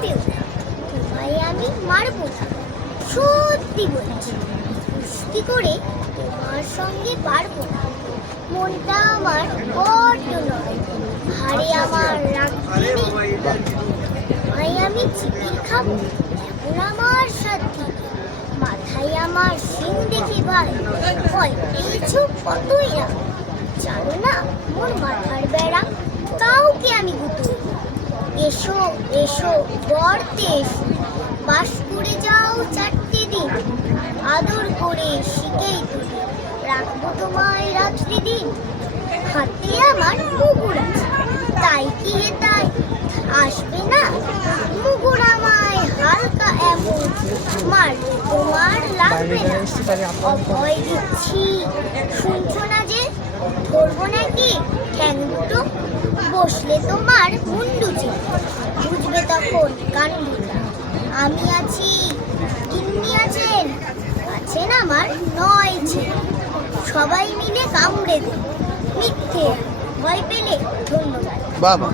পেও না, তোমায় আমি মারবো না, সত্যি বলছি। কুস্তি করে তোমার সঙ্গে পারবো না, মনটা আমার বড্ড নরম, হাড়ে আমার রাখতে নেই। তোমায় আমি চিবিয়ে খাবো এখন আমার সাথে, মাথায় আমার সিং দেখে ভাই ভয় পেয়েছো কতই না। জানো না মোর মাথার বেড়া, কাউকে আমি গুতো। এসো এসো গর্তে এসো, বাস করে যাও 4টে দিন, আদর করে শিখেই তুলি, রাখবো তোমায় রাত্রি দিন। হাতে আমার মুগুর আছে, তাই কি হে তাই আসবে না? মুগুর আমায় হালকা এমন মারলে তোমার লাগবে না। অভয় দিচ্ছি শুনছো না যে, ধরবো নাকি ঠ্যাং দুটো, বসলে তোমার মুন্ডুচে, বুঝবে তখন কাণ্ডটা। আমি আছি, গিন্নি আছেন, আছেন আমার 9 ছেলে, সবাই মিলে কামড়ে দেব। মিথ্যে ভয় পেলে ধন্যবাদ। বাবা।